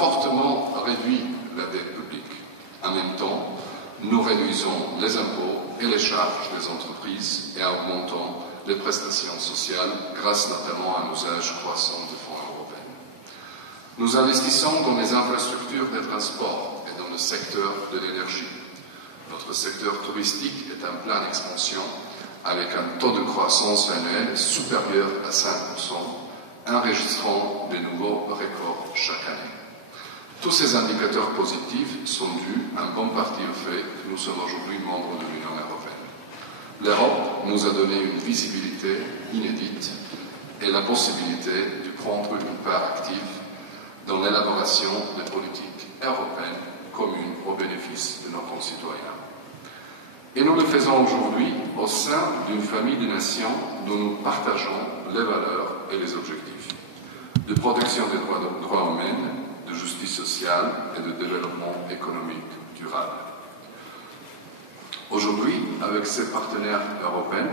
fortement réduit la dette publique. En même temps, nous réduisons les impôts et les charges des entreprises et augmentons les prestations sociales grâce notamment à un usage croissant des fonds européens. Nous investissons dans les infrastructures des transports et dans le secteur de l'énergie. Notre secteur touristique est en pleine expansion avec un taux de croissance annuel supérieur à 5%, enregistrant de nouveaux records chaque année. Tous ces indicateurs positifs sont dus en bonne partie au fait que nous sommes aujourd'hui membres de l'Union européenne. L'Europe nous a donné une visibilité inédite et la possibilité de prendre une part active dans l'élaboration des politiques européennes communes au bénéfice de nos concitoyens. Et nous le faisons aujourd'hui au sein d'une famille de nations dont nous partageons les valeurs et les objectifs de protection des droits humains, de justice sociale et de développement économique durable. Aujourd'hui, avec ses partenaires européens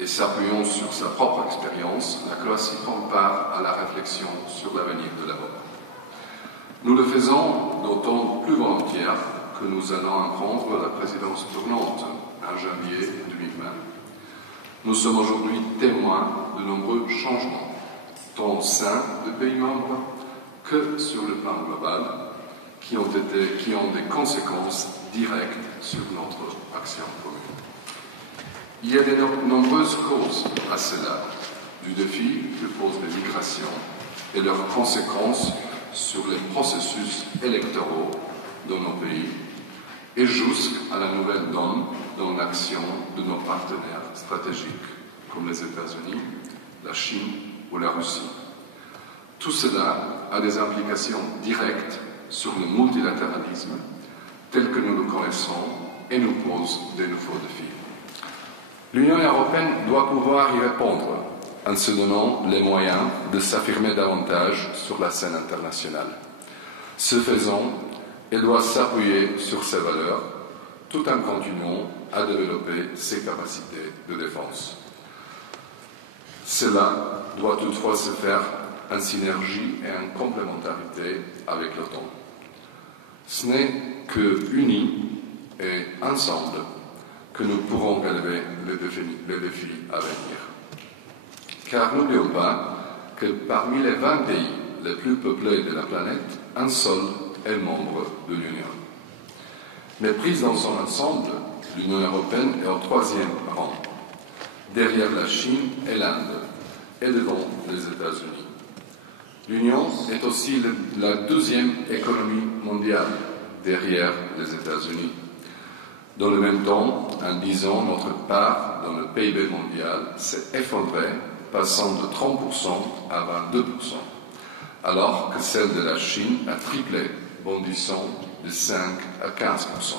et s'appuyant sur sa propre expérience, la Croatie prend part à la réflexion sur l'avenir de l'Europe. Nous le faisons d'autant plus volontiers que nous allons prendre la présidence tournante en janvier 2020. Nous sommes aujourd'hui témoins de nombreux changements, tant au sein des pays membres que sur le plan global, qui ont des conséquences directes sur notre action commune. Il y a de nombreuses causes à cela, du défi que posent les migrations et leurs conséquences sur les processus électoraux dans nos pays, et jusqu'à la nouvelle donne dans l'action de nos partenaires stratégiques, comme les États-Unis, la Chine ou la Russie. Tout cela a des implications directes sur le multilatéralisme tel que nous le connaissons et nous pose de nouveaux défis. L'Union européenne doit pouvoir y répondre en se donnant les moyens de s'affirmer davantage sur la scène internationale. Ce faisant, elle doit s'appuyer sur ses valeurs tout en continuant à développer ses capacités de défense. Cela doit toutefois se faire en synergie et en complémentarité avec l'OTAN. Ce n'est que unis et ensemble que nous pourrons relever les défis à venir. Car n'oublions pas que parmi les 20 pays les plus peuplés de la planète, un seul est membre de l'Union. Mais prise dans son ensemble, l'Union européenne est au 3e rang, derrière la Chine et l'Inde, et devant les États-Unis. L'Union est aussi la 2e économie mondiale, derrière les États-Unis. Dans le même temps, en 10 ans, notre part dans le PIB mondial s'est effondrée, passant de 30% à 22%, alors que celle de la Chine a triplé, bondissant de 5 à 15%.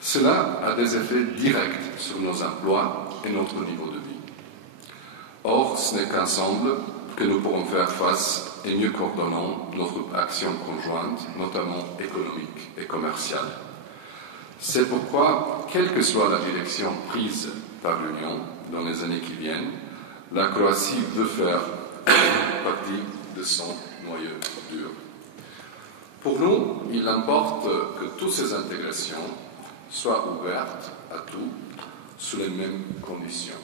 Cela a des effets directs sur nos emplois et notre niveau de vie. Or, ce n'est qu'ensemble que nous pourrons faire face et mieux coordonnant notre action conjointe, notamment économique et commerciale. C'est pourquoi, quelle que soit la direction prise par l'Union dans les années qui viennent, la Croatie veut faire partie de son noyau dur. Pour nous, il importe que toutes ces intégrations soient ouvertes à tout, sous les mêmes conditions.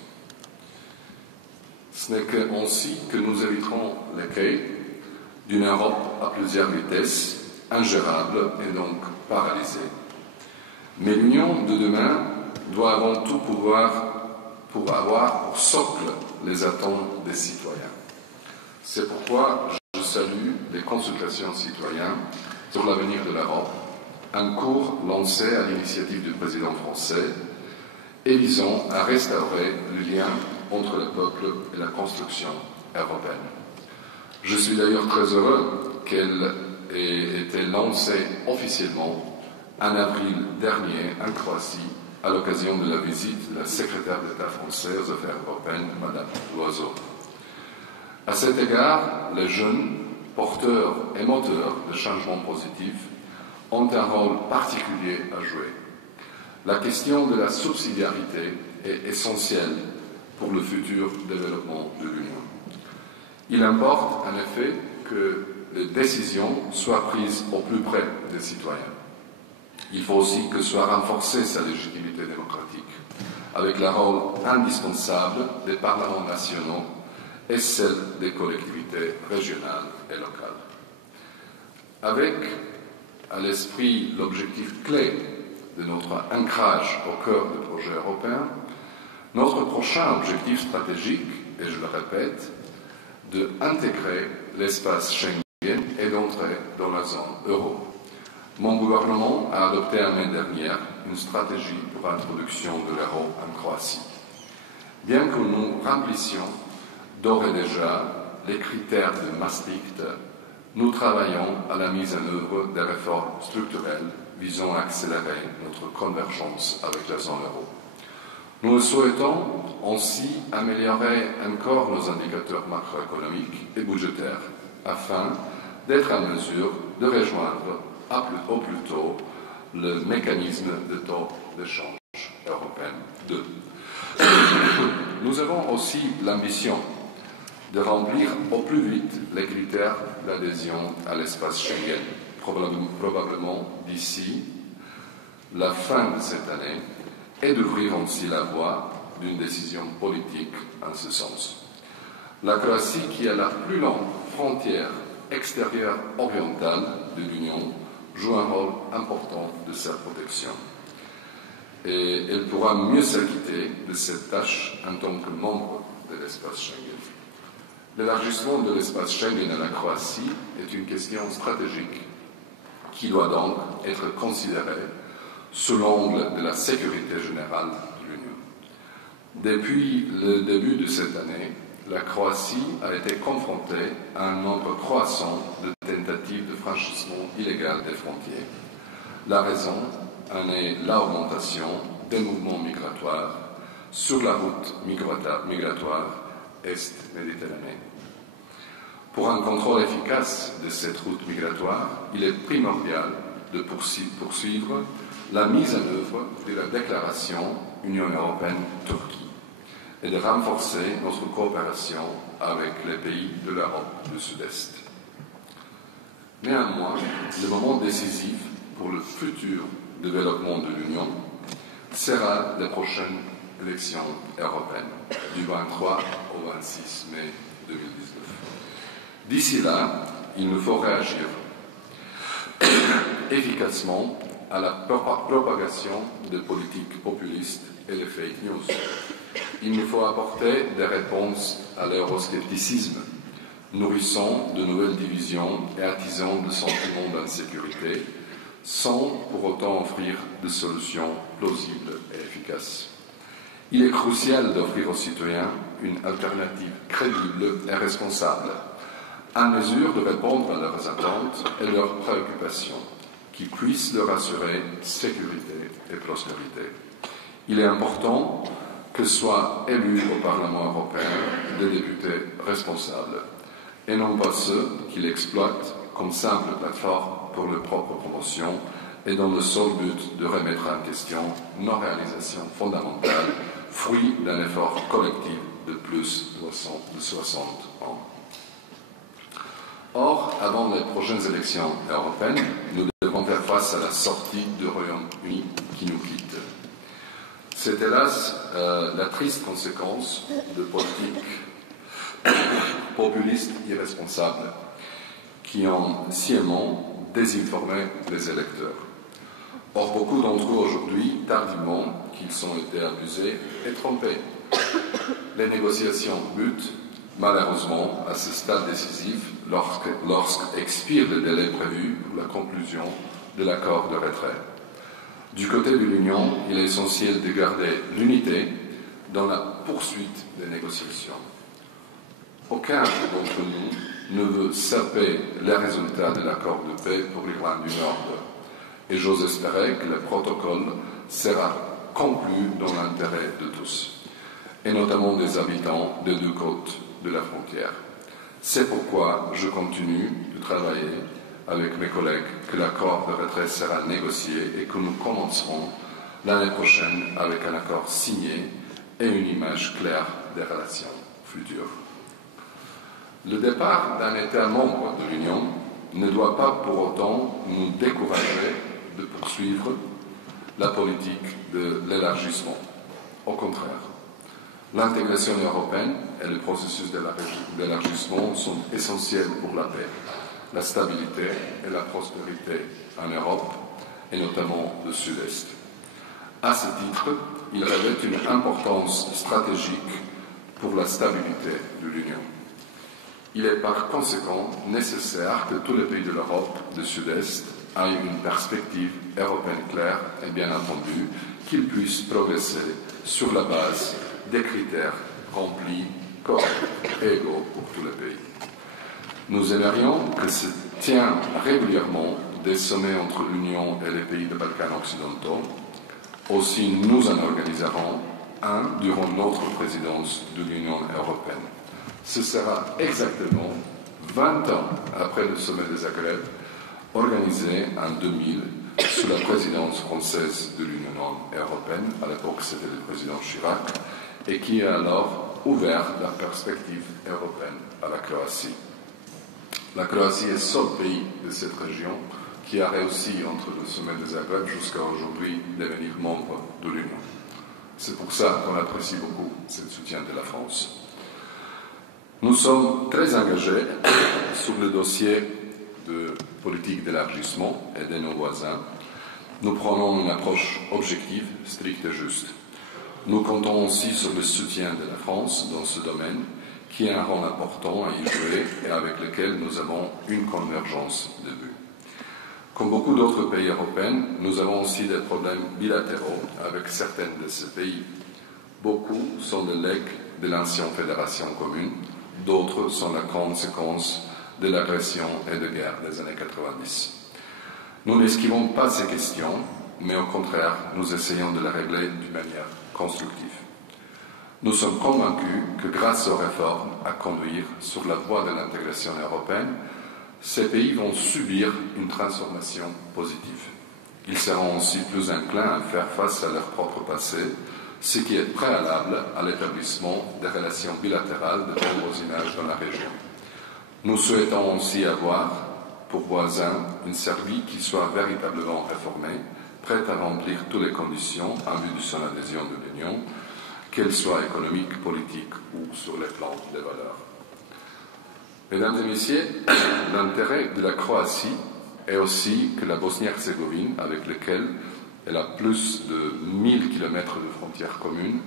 Ce n'est qu'ainsi que nous éviterons l'écueil d'une Europe à plusieurs vitesses, ingérable et donc paralysée. Mais l'Union de demain doit avant tout avoir pour socle les attentes des citoyens. C'est pourquoi je salue les consultations citoyennes sur l'avenir de l'Europe, un cours lancé à l'initiative du président français et visant à restaurer le lien entre le peuple et la construction européenne. Je suis d'ailleurs très heureux qu'elle ait été lancée officiellement en avril dernier en Croatie à l'occasion de la visite de la secrétaire d'État française aux Affaires européennes, Madame Loiseau. À cet égard, les jeunes, porteurs et moteurs de changements positifs, ont un rôle particulier à jouer. La question de la subsidiarité est essentielle pour le futur développement de l'Union. Il importe en effet que les décisions soient prises au plus près des citoyens. Il faut aussi que soit renforcée sa légitimité démocratique, avec le rôle indispensable des parlements nationaux et celle des collectivités régionales et locales. Avec à l'esprit l'objectif clé de notre ancrage au cœur du projet européen, notre prochain objectif stratégique, et je le répète, d'intégrer l'espace Schengen et d'entrer dans la zone euro. Mon gouvernement a adopté en mai dernière une stratégie pour l'introduction de l'euro en Croatie. Bien que nous remplissions d'ores et déjà les critères de Maastricht, nous travaillons à la mise en œuvre des réformes structurelles visant à accélérer notre convergence avec la zone euro. Nous souhaitons aussi améliorer encore nos indicateurs macroéconomiques et budgétaires afin d'être en mesure de rejoindre au plus tôt le mécanisme de taux d'échange européen 2. Nous avons aussi l'ambition de remplir au plus vite les critères d'adhésion à l'espace Schengen, probablement d'ici la fin de cette année, et d'ouvrir ainsi la voie d'une décision politique en ce sens. La Croatie, qui est la plus longue frontière extérieure orientale de l'Union, joue un rôle important de sa protection. Et elle pourra mieux s'acquitter de cette tâche en tant que membre de l'espace Schengen. L'élargissement de l'espace Schengen à la Croatie est une question stratégique qui doit donc être considérée sous l'angle de la sécurité générale de l'Union. Depuis le début de cette année, la Croatie a été confrontée à un nombre croissant de tentatives de franchissement illégal des frontières. La raison en est l'augmentation des mouvements migratoires sur la route migratoire est-méditerranéenne. Pour un contrôle efficace de cette route migratoire, il est primordial de poursuivre la mise en œuvre de la déclaration Union européenne-Turquie et de renforcer notre coopération avec les pays de l'Europe du Sud-Est. Néanmoins, le moment décisif pour le futur développement de l'Union sera les prochaines élections européennes du 23 au 26 mai 2019. D'ici là, il nous faut réagir efficacement à la propagation de politiques populistes et les fake news. Il nous faut apporter des réponses à l'euroscepticisme, nourrissant de nouvelles divisions et attisant de sentiments d'insécurité, sans pour autant offrir de solutions plausibles et efficaces. Il est crucial d'offrir aux citoyens une alternative crédible et responsable, en mesure de répondre à leurs attentes et leurs préoccupations, qui puissent leur assurer sécurité et prospérité. Il est important que soient élus au Parlement européen des députés responsables, et non pas ceux qui l'exploitent comme simple plateforme pour leur propre promotion et dans le seul but de remettre en question nos réalisations fondamentales, fruit d'un effort collectif de plus de 60 ans. Or, avant les prochaines élections européennes, nous devons faire face à la sortie du Royaume-Uni qui nous quitte. C'est hélas la triste conséquence de politiques populistes irresponsables qui ont sciemment désinformé les électeurs. Or, beaucoup d'entre eux aujourd'hui, tardivement, qu'ils ont été abusés et trompés. Les négociations butent, malheureusement, à ce stade décisif, lorsqu'expire le délai prévu pour la conclusion de l'accord de retrait. Du côté de l'Union, il est essentiel de garder l'unité dans la poursuite des négociations. Aucun d'entre nous ne veut saper les résultats de l'accord de paix pour l'Irlande du Nord. Et j'ose espérer que le protocole sera conclu dans l'intérêt de tous, et notamment des habitants des deux côtes de la frontière. C'est pourquoi je continue de travailler avec mes collègues que l'accord de retrait sera négocié et que nous commencerons l'année prochaine avec un accord signé et une image claire des relations futures. Le départ d'un État membre de l'Union ne doit pas pour autant nous décourager de poursuivre la politique de l'élargissement. Au contraire, l'intégration européenne et le processus d'élargissement sont essentiels pour la paix, la stabilité et la prospérité en Europe, et notamment le Sud-Est. À ce titre, il revêt une importance stratégique pour la stabilité de l'Union. Il est par conséquent nécessaire que tous les pays de l'Europe du Sud-Est aient une perspective européenne claire et bien entendu qu'ils puissent progresser sur la base des critères remplis, corrects et égaux pour tous les pays. Nous aimerions que se tiennent régulièrement des sommets entre l'Union et les pays des Balkans occidentaux. Aussi, nous en organiserons un durant notre présidence de l'Union européenne. Ce sera exactement 20 ans après le sommet de Zagreb, organisé en 2000 sous la présidence française de l'Union européenne. À l'époque, c'était le président Chirac, et qui a alors ouvert la perspective européenne à la Croatie. La Croatie est le seul pays de cette région qui a réussi entre le sommet de Zagreb jusqu'à aujourd'hui devenir membre de l'Union. C'est pour ça qu'on apprécie beaucoup ce soutien de la France. Nous sommes très engagés sur le dossier de politique d'élargissement et de nos voisins. Nous prenons une approche objective, stricte et juste. Nous comptons aussi sur le soutien de la France dans ce domaine, qui a un rôle important à y jouer et avec lequel nous avons une convergence de vues. Comme beaucoup d'autres pays européens, nous avons aussi des problèmes bilatéraux avec certains de ces pays. Beaucoup sont des legs de l'ancienne fédération commune, d'autres sont la conséquence de l'agression et de guerre des années 90. Nous n'esquivons pas ces questions, mais au contraire, nous essayons de les régler d'une manière constructive. Nous sommes convaincus que grâce aux réformes à conduire sur la voie de l'intégration européenne, ces pays vont subir une transformation positive. Ils seront aussi plus enclins à faire face à leur propre passé, ce qui est préalable à l'établissement des relations bilatérales de bon voisinage dans la région. Nous souhaitons aussi avoir pour voisins une Serbie qui soit véritablement réformée, prête à remplir toutes les conditions en vue de son adhésion de l'Union, qu'elle soit économique, politique ou sur les plans des valeurs. Mesdames et messieurs, l'intérêt de la Croatie est aussi que la Bosnie-Herzégovine, avec laquelle elle a plus de 1000 km de frontières communes,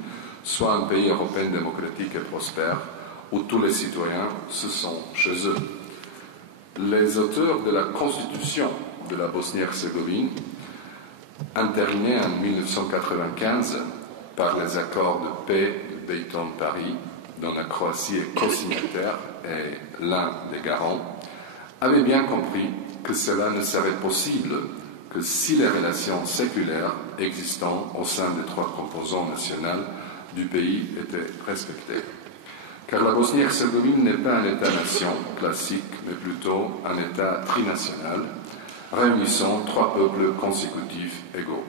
soit un pays européen démocratique et prospère, où tous les citoyens se sentent chez eux. Les auteurs de la Constitution de la Bosnie-Herzégovine, entérinée en 1995 par les accords de paix de Dayton-Paris, dont la Croatie est co-signataire et l'un des garants, avaient bien compris que cela ne serait possible que si les relations séculaires existant au sein des trois composants nationaux du pays étaient respectées. Car la Bosnie-Herzégovine n'est pas un État-nation classique, mais plutôt un État trinational, réunissant trois peuples consécutifs égaux,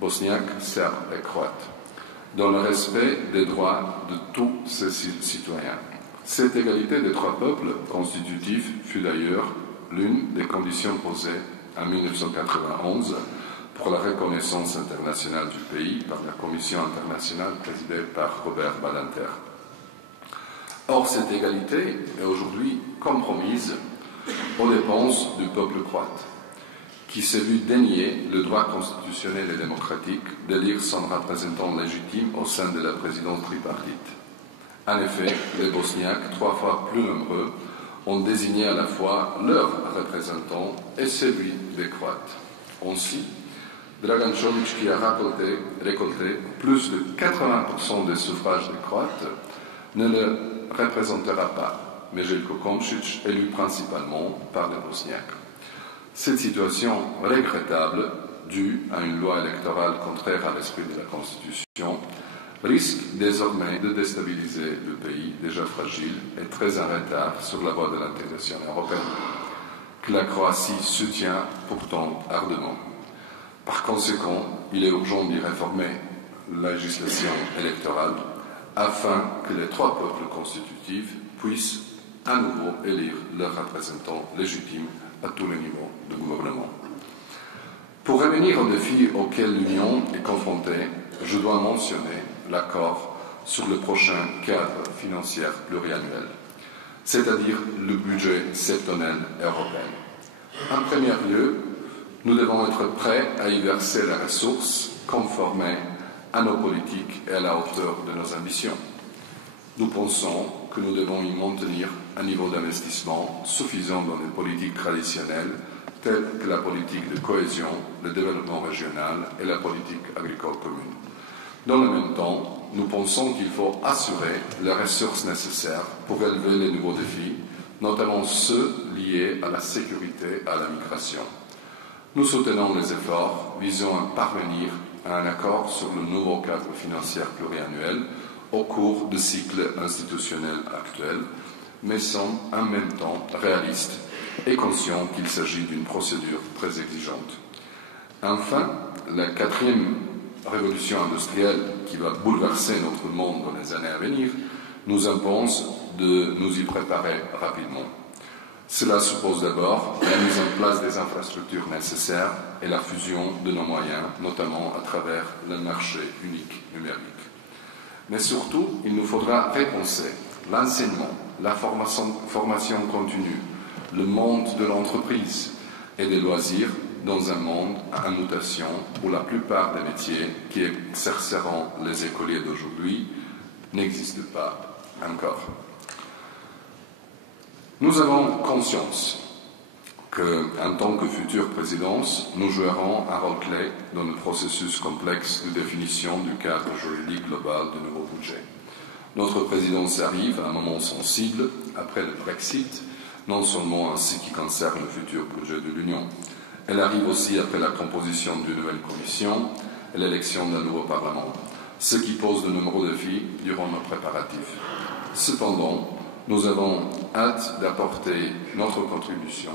bosniaques, serbes et croates, dans le respect des droits de tous ses citoyens. Cette égalité des trois peuples constitutifs fut d'ailleurs l'une des conditions posées en 1991 pour la reconnaissance internationale du pays par la Commission internationale présidée par Robert Badinter. Or, cette égalité est aujourd'hui compromise aux dépenses du peuple croate, qui s'est vu dénier le droit constitutionnel et démocratique d'élire son représentant légitime au sein de la présidence tripartite. En effet, les Bosniaques, 3 fois plus nombreux, ont désigné à la fois leur représentant et celui des Croates. Ainsi, Dragan Čović, qui a récolté plus de 80% des suffrages des Croates, ne le représentera pas, mais Željko Komšić, élu principalement par les Bosniaques. Cette situation regrettable, due à une loi électorale contraire à l'esprit de la Constitution, risque désormais de déstabiliser le pays déjà fragile et très en retard sur la voie de l'intégration européenne, que la Croatie soutient pourtant ardemment. Par conséquent, il est urgent d'y réformer la législation électorale afin que les trois peuples constitutifs puissent à nouveau élire leurs représentants légitimes à tous les niveaux de gouvernement. Pour revenir aux défis auxquels l'Union est confrontée, je dois mentionner l'accord sur le prochain cadre financier pluriannuel, c'est-à-dire le budget septennal européen. En premier lieu, nous devons être prêts à y verser les ressources conformément à nos politiques et à la hauteur de nos ambitions. Nous pensons que nous devons y maintenir un niveau d'investissement suffisant dans les politiques traditionnelles telles que la politique de cohésion, le développement régional et la politique agricole commune. Dans le même temps, nous pensons qu'il faut assurer les ressources nécessaires pour relever les nouveaux défis, notamment ceux liés à la sécurité et à la migration. Nous soutenons les efforts visant à parvenir à un accord sur le nouveau cadre financier pluriannuel au cours du cycle institutionnel actuel, mais sont en même temps réalistes et conscients qu'il s'agit d'une procédure très exigeante. Enfin, la quatrième révolution industrielle qui va bouleverser notre monde dans les années à venir nous impose de nous y préparer rapidement. Cela suppose d'abord la mise en place des infrastructures nécessaires et la fusion de nos moyens, notamment à travers le marché unique numérique. Mais surtout, il nous faudra repenser l'enseignement, la formation continue, le monde de l'entreprise et des loisirs dans un monde en mutation où la plupart des métiers qui exerceront les écoliers d'aujourd'hui n'existent pas encore. Nous avons conscience qu'en tant que future présidence, nous jouerons un rôle clé dans le processus complexe de définition du cadre juridique global du nouveau budget. Notre présidence arrive à un moment sensible après le Brexit, non seulement en ce qui concerne le futur budget de l'Union. Elle arrive aussi après la composition d'une nouvelle commission et l'élection d'un nouveau Parlement, ce qui pose de nombreux défis durant nos préparatifs. Cependant, nous avons hâte d'apporter notre contribution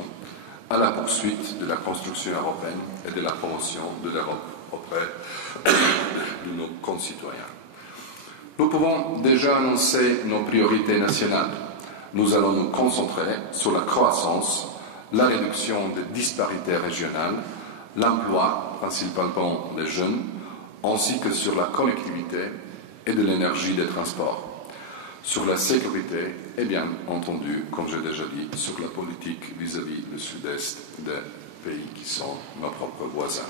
à la poursuite de la construction européenne et de la promotion de l'Europe auprès de nos concitoyens. Nous pouvons déjà annoncer nos priorités nationales. Nous allons nous concentrer sur la croissance, la réduction des disparités régionales, l'emploi, principalement des jeunes, ainsi que sur la connectivité et de l'énergie des transports. Sur la sécurité et bien entendu, comme j'ai déjà dit, sur la politique vis-à-vis du sud-est des pays qui sont nos propres voisins.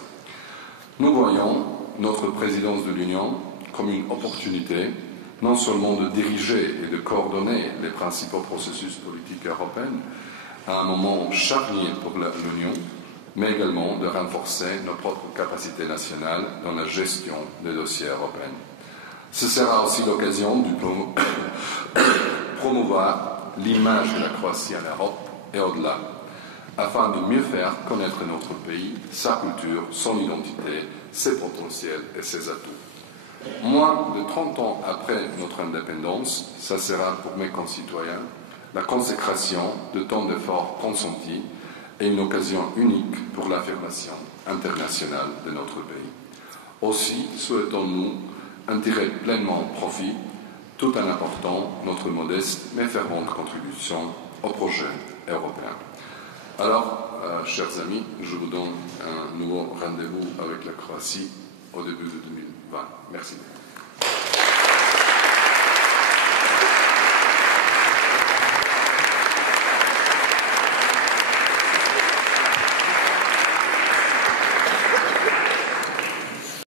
Nous voyons notre présidence de l'Union comme une opportunité non seulement de diriger et de coordonner les principaux processus politiques européens à un moment charnière pour l'Union, mais également de renforcer nos propres capacités nationales dans la gestion des dossiers européens. Ce sera aussi l'occasion de promouvoir l'image de la Croatie en Europe et au-delà, afin de mieux faire connaître notre pays, sa culture, son identité, ses potentiels et ses atouts. Moins de 30 ans après notre indépendance, ça sera pour mes concitoyens la consécration de tant d'efforts consentis et une occasion unique pour l'affirmation internationale de notre pays. Aussi souhaitons-nous en tirer pleinement profit tout en apportant notre modeste mais fervente contribution au projet européen. Alors, chers amis, je vous donne un nouveau rendez-vous avec la Croatie au début de 2020. Merci.